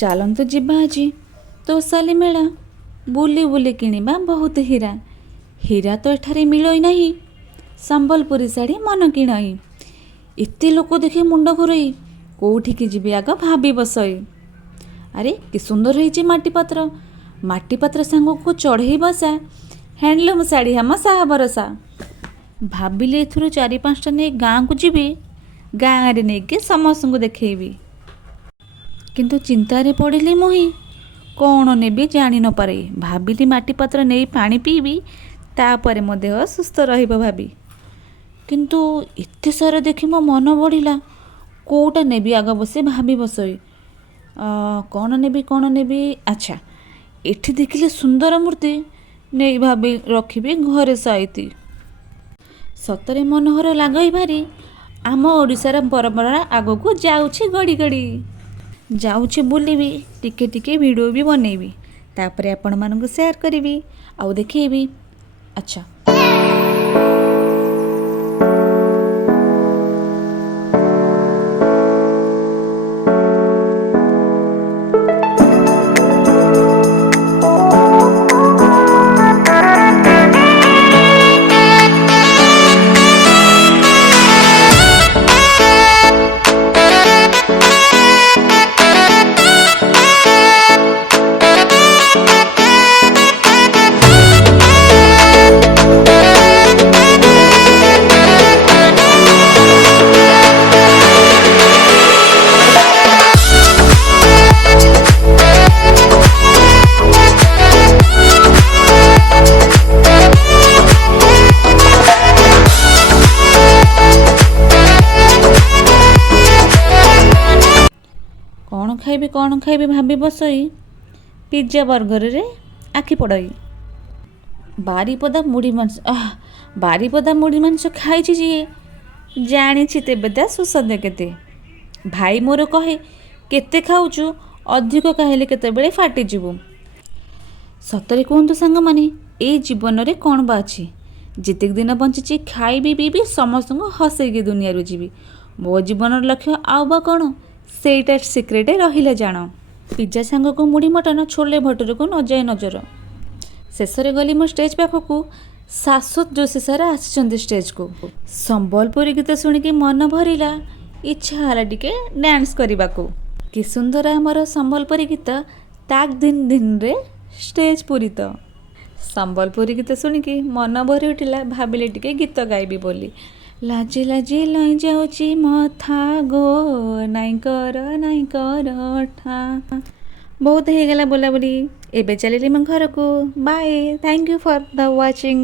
ଚାଲନ୍ତୁ ଯିବା ଆଜି ତୋଷାଲି ମେଳା, ବୁଲି ବୁଲି କିଣିବା ବହୁତ ହୀରା। ହୀରା ତ ଏଠାରେ ମିଳଇ ନାହିଁ, ସମ୍ବଲପୁରୀ ଶାଢ଼ୀ ମନ କିଣଇ। ଏତେ ଲୋକ ଦେଖି ମୁଣ୍ଡ ଘୁରେଇ କୋଉଠିକି ଯିବି ଆଗ ଭାବି ବସଇ। ଆରେ କି ସୁନ୍ଦର ହେଇଛି ମାଟିପାତ୍ର, ମାଟିପାତ୍ର ସାଙ୍ଗକୁ ଚଢ଼େଇ ବସା, ହ୍ୟାଣ୍ଡଲୁମ୍ ଶାଢ଼ୀ ଆମ ସାହା ଭରସା। ଭାବିଲି ଏଥିରୁ 4-5ଟା ନେଇ ଗାଁକୁ ଯିବି, ଗାଁରେ ନେଇକି ସମସ୍ତଙ୍କୁ ଦେଖେଇବି। କିନ୍ତୁ ଚିନ୍ତାରେ ପଡ଼ିଲି ମୁହିଁ, କ'ଣ ନେବି ଜାଣି ନପାରେ। ଭାବିଲି ମାଟିପାତ୍ର ନେଇ ପାଣି ପିଇବି, ତାପରେ ମୋ ଦେହ ସୁସ୍ଥ ରହିବ ଭାବି। କିନ୍ତୁ ଏତେ ସାରା ଦେଖି ମୋ ମନ ବଢ଼ିଲା, କେଉଁଟା ନେବି ଆଗ ବସି ଭାବି ବସଇ। କ'ଣ ନେବି? ଆଚ୍ଛା, ଏଠି ଦେଖିଲେ ସୁନ୍ଦର ମୂର୍ତ୍ତି, ନେଇ ଭାବି ରଖିବି ଘରେ ସାଇତି। ସତରେ ମନୋହର ଲାଗଇ ଭାରି, ଆମ ଓଡ଼ିଶାର ପରମ୍ପରା ଆଗକୁ ଯାଉଛି ଗଡ଼ି ଗଡ଼ି। ଯାଉଛି ବୁଲିବି, ଟିକେ ଟିକେ ଭିଡ଼ିଓ ବି ବନେଇବି, ତାପରେ ଆପଣମାନଙ୍କୁ ସେୟାର କରିବି ଆଉ ଦେଖେଇବି। ଆଚ୍ଛା, କ'ଣ ଖାଇବି ଭାବି ବସଇ, ପିଜା ବର୍ଗରରେ ଆଖି ପଡ଼ଇ। ବାରିପଦା ମୁଢ଼ି ମାଂସ ଖାଇଛି ଯିଏ, ଜାଣିଛି ତେବେ ତା ସୁସ୍ୱାଦ କେତେ। ଭାଇ ମୋର କହେ, କେତେ ଖାଉଛୁ, ଅଧିକ ଖାଇଲେ କେତେବେଳେ ଫାଟିଯିବୁ। ସତରେ କୁହନ୍ତୁ ସାଙ୍ଗମାନେ, ଏଇ ଜୀବନରେ କ'ଣ ବା ଅଛି? ଯେତିକି ଦିନ ବଞ୍ଚିଛି ଖାଇବି ପିଇବି, ସମସ୍ତଙ୍କୁ ହସେଇକି ଦୁନିଆରୁ ଯିବି। ମୋ ଜୀବନର ଲକ୍ଷ୍ୟ ଆଉ ବା କ'ଣ, ସେଇଟା ସିକ୍ରେଟ୍ ରହିଲେ ଜାଣ। ପିଜା ସାଙ୍ଗକୁ ମୁଢ଼ି ମଟନ, ଛୋଲେ ଭଟୁରକୁ ନଯାଏ ନଜର। ଶେଷରେ ଗଲି ମୋ ଷ୍ଟେଜ୍ ପାଖକୁ, ଶାଶ୍ୱତ ଯୋଶୀ ସାର୍ ଆସିଛନ୍ତି ଷ୍ଟେଜ୍କୁ। ସମ୍ବଲପୁରୀ ଗୀତ ଶୁଣିକି ମନ ଭରିଲା, ଇଚ୍ଛା ହେଲା ଟିକେ ଡ୍ୟାନ୍ସ କରିବାକୁ। କି ସୁନ୍ଦର ଆମର ସମ୍ବଲପୁରୀ ଗୀତ, ତାକ୍ ଦିନ ଦିନରେ ଷ୍ଟେଜ୍ ପୁରିତ। ସମ୍ବଲପୁରୀ ଗୀତ ଶୁଣିକି ମନ ଭରି ଉଠିଲା, ଭାବିଲି ଟିକେ ଗୀତ ଗାଇବି ବୋଲି। ଲାଜେ ଲାଜେ ଲଇଁ ଯାଉଛି ମଥା ଗୋ, ନାଇଁ କର ଠା। ବହୁତ ହେଇଗଲା ବୁଲାବୁଲି, ଏବେ ଚାଲିଲି ମୋ ଘରକୁ। Bye, thank you for the watching.